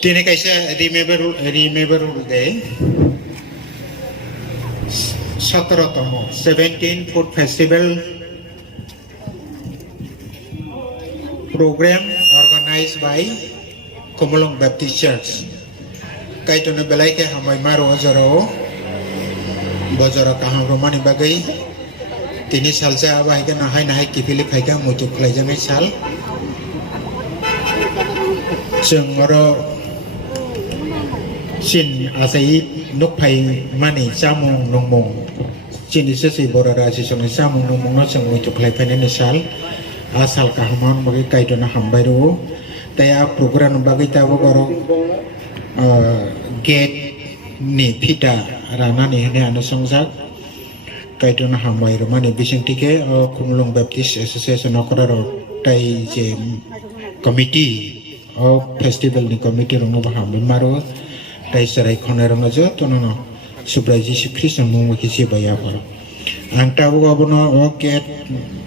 Kini kaisa remember day 17 Food Festival program organized by Kumulong Baptist Church. Kaito na balay kay hamay maro ozaro bozoro kaham romani bagay tini salsa abay ka nahay kipili kay ka mutuk lay jangai sal sengoro sin asai nuk pai mani samung nongmong sin isesi borara si song samung nongmong no seng mutuk lay panen sal asal kahamon bagay kaito na hambay ro taya program bagay tabo karo gate ni pita rana ni hene anu songjak kaito na hamai romani bising tike Kumulong Baptist Association okoraro tai je committee festival ni committee rongo baham maro tai sarai khone rongo jo tonono subraji Krisna mumu kisi baya paro angta buga bono gate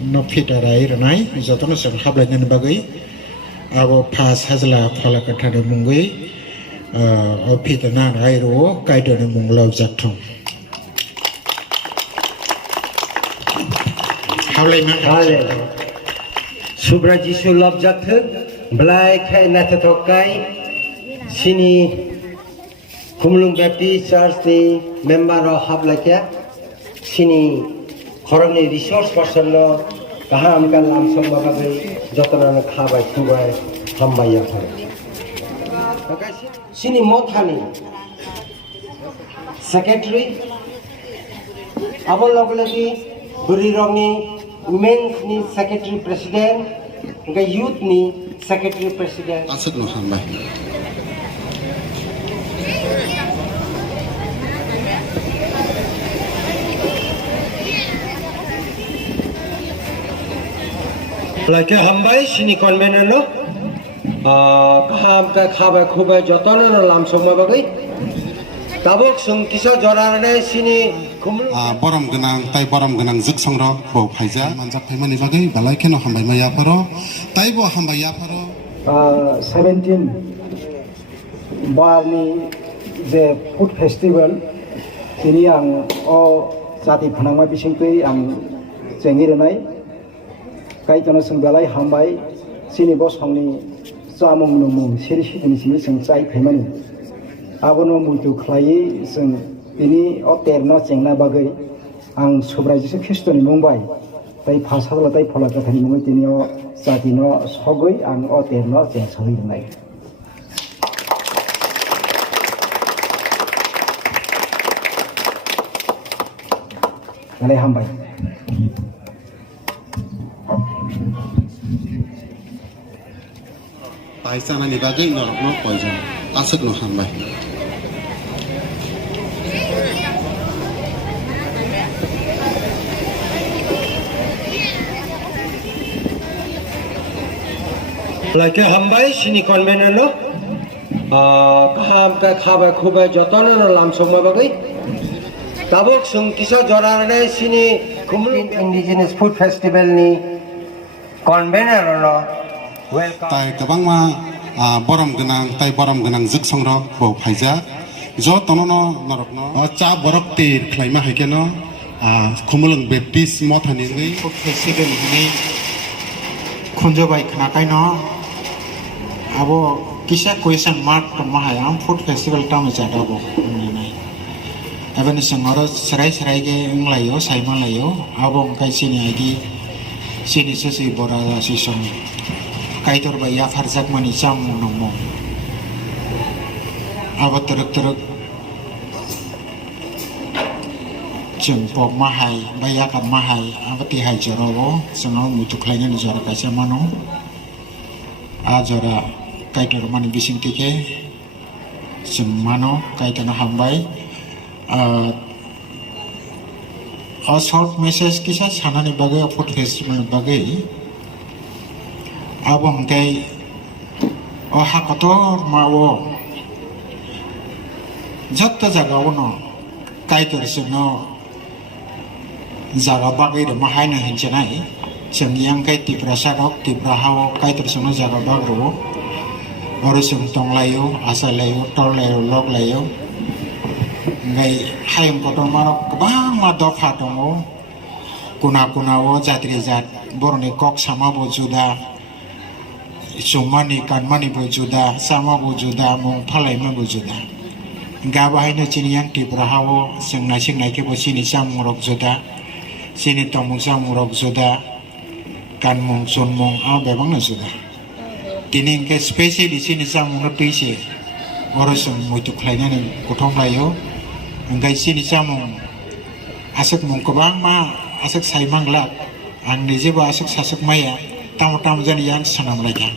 no pita rai ranai jotono sang hablai ngan bagai abo pas hazla phala kathare mungui pita na rai ro kaito ni munglaw jakthong hablai man hale subraji sulab jakthok blai khai nathokai sini Kumulong Baptist Church ni member hablai kya sini khorani resource person no kaham kan lam som bagai jotona khabai thubai hambai ya khore sini mothani secretary abol lagi buri rongni women's ni secretary president ga youth ni secretary president asuk no hambai lagi hambai sini convener no kaham ka khaba khuba jotona no lam somma bagai tabok sung kisa jorarane sini borom genang juk songrok bo phaija manjak phaimani bagai balai kheno hambai maya paro tai bo hambai ya paro 17 barni je food festival ini ang jati phanangma bisingtui ang cengironai kaitono sung balai hambai sini bo songni samung numung siri sidini sini sung chai phaimani abono mutu khlai sung ini terno cengna bagai ang subraji Kristoni mumbai tai phasabla tai phola kathani mumbai tini jatino sogoi ang terno ceng soi nai ale hambai paisana ni bagai norok no poison asuk no hambai lagi hambai sini convener no kaham ka khaba khuba jotona no lam somma bagai tabok sung kisa jorarane sini Kumulong Indigenous Food Festival ni convener no welcome tai kabangma borom genang juk songrok bo phaija jo tonono norok no cha borok tir khlaima haikeno Kumulong Baptist mothani ngai food festival ni khunjo bai khna kai no abo kisa question mark to mahayam food festival tam jada bo nai even sengoro serai ge nglayo saima layo abo kai sini agi sini sesi bora si song kaitor bai ya farjak mani cham nongmo abo teruk jempok mahai bayakan mahai apa tihai jorowo sengal mutu klainya di jora kaca mano jora kaitor mani bising tike mano kaitor hambai short message kisah sana ni bagai food festival bagai abang tei hakator mawo jatta jaga wono kaitor seno jaga bagai de mahai na hincenai yang kai tipra sadok tipra hawo kai tersono jaga bagro orosung tonglayo asalayo torlayo loglayo ngai hayam potong marok kebang ma dofa tongo kuna wo jatri jat boroni kok sama bo juda sumani kanmani bo juda sama bo juda mong phalai ma bo juda gabahai no chini yang tibrahawo singna ke bo sini samurok juda sini tomung samurok juda kanmong sunmong a bebang na juda kini ke spesial di sini samung na pisi orosung mutu khlainya ni kuthong layo ngai sini samung asuk mong kebang ma asuk saimang lak ang nije ba asuk sasuk maya tam jan yang sanam lagi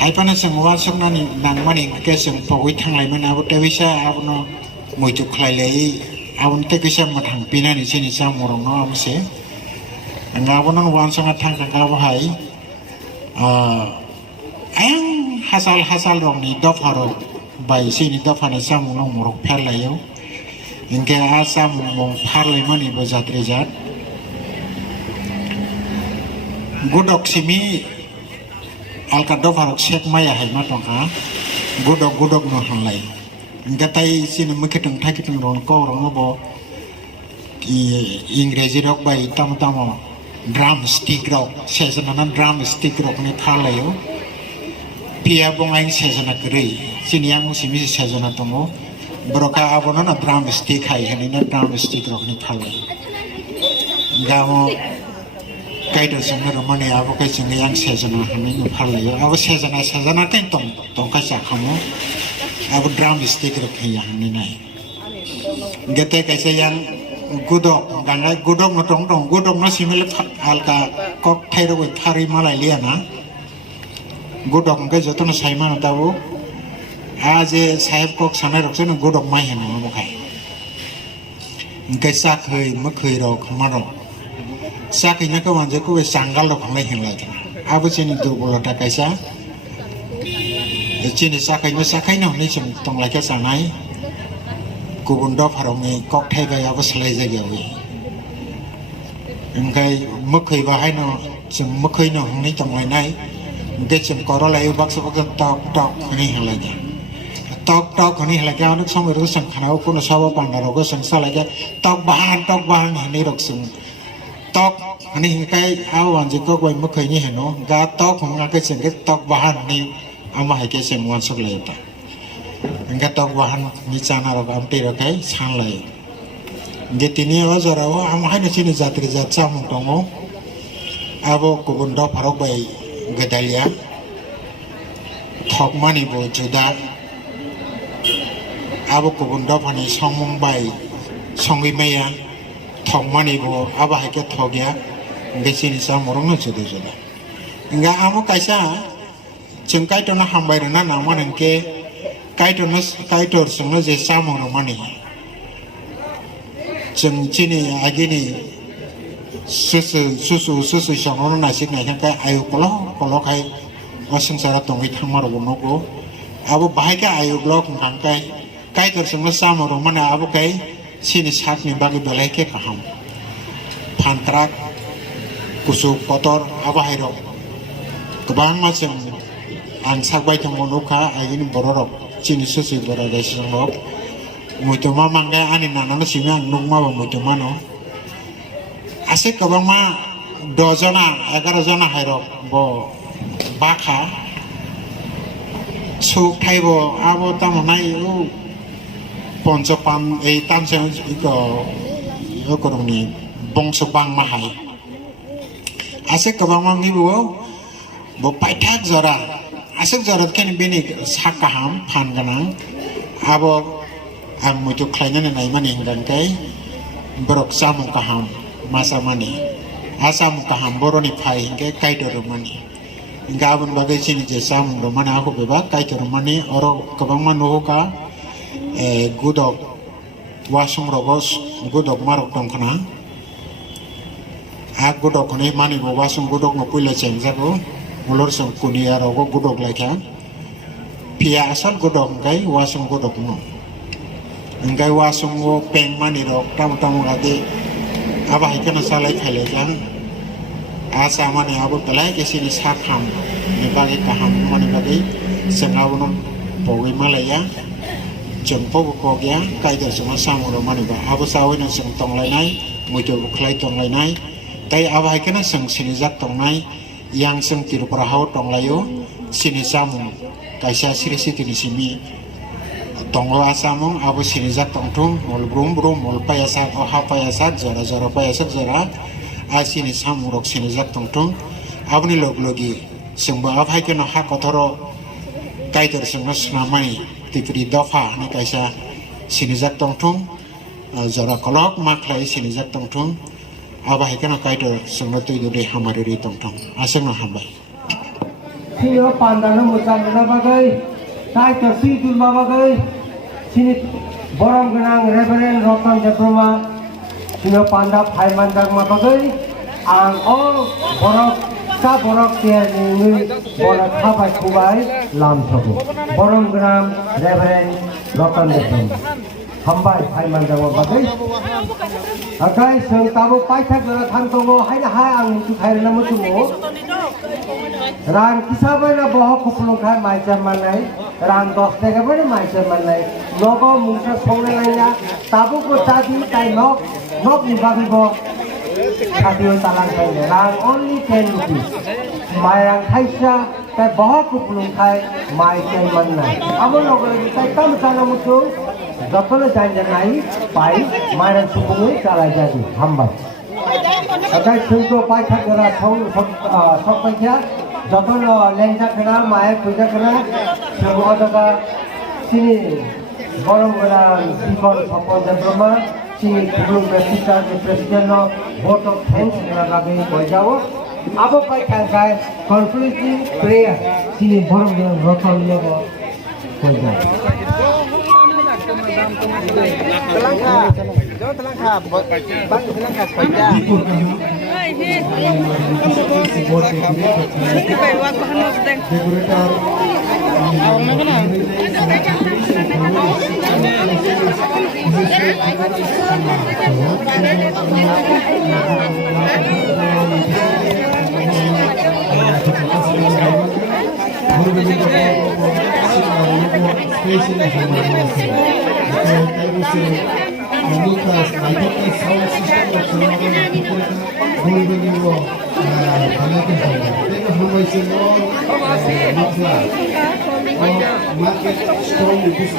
ai pana sing wa suk nani nang mani ke sing poi thanglai man abu tewisa abu no mutu khlailai abu te kisa mathang pina ni sini samurong no amse ngawonon wan sangat thang ka bahai ayang hasal rong ni dofaro bai sini dofane samung no murok phalayo ingke asam mong pharlai mani bo jatre jat godok simi alka dofarok sek maya hai ma tongka godok no hanlai ingke tai sini mukhitung thakitung ron ko rong bo इंग्रेजी रक बाई तम drum stick रक सेजना drum stick रक ने थालायो पिया बंगाई सेजना करै सिनियां सिमि सेजना तमो ब्रोका आबोना ना ड्राम स्टिक हाय हनि ना ड्राम स्टिक रक ने थालायो गामो काइदो संगर मने आबो कै सिंगे yang सेजना हनि न थालायो आबो सेजना कै तंग का साखमो आबो ड्राम स्टिक रक हनि नाय गते कैसे yang gudok gangai gudok notong gudok na simil alka kok thairo bai thari malai lia na gudok ngai jotono saima na tabu aje sahib kok sanai rok chen gudok mai hena mo khai ngai sa khoi ma khoi ro khama ro sa kai na ka wan je ko be sangal ro khamai hen lai abu cheni durbolata kaisa cheni sa kai na ni chum tong lai ka sanai गुबुन दफारावनि कक थाइबायाबो सोलाय जायगायाव ओमफ्राय मोखै बाहायनो जों मोखैनो हंनै तंलायनाय ओमफ्राय जों कर' लायो बाक्सा टक होनै हालायगा टक होनै हालायगा अनेक समय जों खानायाव कोनो साबा बान्दारावबो जों सालायगा टक बाहान होनै रक जों टक होनै हिंखाय आव आंजे कक बाय मोखैनि हेनो गा टक हंगाके जों टक बाहान होनै आमा हायके जों वानसक लायता enggak tahu bahan ni cana rok amti rokai sanlai. Jadi ni wajarawa amahai ni sini jatri jatsa mungtongo, abo kubunda parok bay gedalia, thok mani bo juda, abo kubunda pani songmung bay songi maya, thok mani bo abahai ke thogya, enggak sini samurung na juda. Enggak amo kaisa, cengkai tu na hambai rena nama nengke kaitor sungno je samong no mani jeng chini agini susu sangno na sik na ka ayu kolo kai wasung sara tongi thangmar bonogo abo bahai ka ayu blok ngang kai kaitor sungno samong no mana abo kai sini sak ni bagi belai ke kaham phantrak kusu kotor abo hairo kebang macam ang sakbai thangmono ka agini bororok chini susu borada singok mutu ma mangga ani nanano simang nungma ba mutu mano ase kabang ma 10 jona 11 jona hairo bo bakha suk thaibo abo tamonai u ponchopam ei tamse iko koroni bongso bang mahai ase kabang ma ngibo bo paithak jora asal jarak kan bini sakaham pan ganang abo ang mutu klainan na iman ingdan kai berok samu kaham masa mani asam kaham boroni pai hingga kai doromani hingga abun bagai sini je samu domana aku beba kai doromani oro kabang manu ka gudok wasung robos gudok marok dongkana ak gudok ni mani bo wasung gudok ngopula cengjago mulur sang kunia rogo gudok lagi pia asal gudok kai wasung gudok no ngai wasung wo peng mani rok tamu lagi apa ikan salai kale jang asa mani abo belai ke sini sakham ni bagi kaham mani bagi sengawono powi malaya jengpo bukogya kaidar semua samuro mani ba abo sawina seng tong lainai muncul buklai tong lainai tai abai kena seng sini zat tong nai yang seng tiru perahau tong layo sini samu kaisa siri siti di sini tonglo asamong abo sini zat tong tung mol brum brum mol payasat oha payasat zara zara payasat zara asini samu rok sini zat tong tung abni log logi sengba abai kena hak otoro kaidar semua senamai tipri dofa ni kaisa sini zat tong tung zara kolok maklai sini zat tong tung aba hekana kaidar semua tu duri hamaruri tong tung aseng no hambai Sino pandana mutan na bagay, tayo tersi dul bagay, sini borong genang Reverend Rotan Diploma, sino panda Paimandag mabagay, ang borok tiyan ni borok habay kubay lam sabu. Borong genang Reverend Rotan Diploma, hambay Paimandag mabagay. Agay seng tabo paithak na thangtongo hay na hay ang mutu khay na mutu mo. Rang kisabay na bohok kupulong khay may chairman nay. Rang 10 teka ba na may chairman nay. Logo mungsa song na niya. Tabo ko tadi tay nok ni babi bo. Katiyo talang kay rang only 10 rupees. May rang khay siya tay bohok kupulong khay may chairman nay. Amo logo lagi tay tam sana mutu. যতলে জানজা নাই পাই মায়ের সুপুঙে চালাই যাবি হাম্বাই আগাই সুন্দর পাই থাকরা সব পয়সা যতন লেংজা খেলা মায়ের পূজা খেলা সবদা চিনি গরম গলা বিকল সপন ব্রহ্মা চিনি কুলুম ব্যক্তিচার প্রেসিডেন্ট ভোট অফ থ্যাঙ্কস লাগাবে হয়ে যাও আবো পাই খায় কনক্লুসিভ প্রেয়ার চিনি বরং রতন লব হয়ে যায় Telangka, bang telangka sepeda. Lucas, I think the sound system of the people holding you market strong with this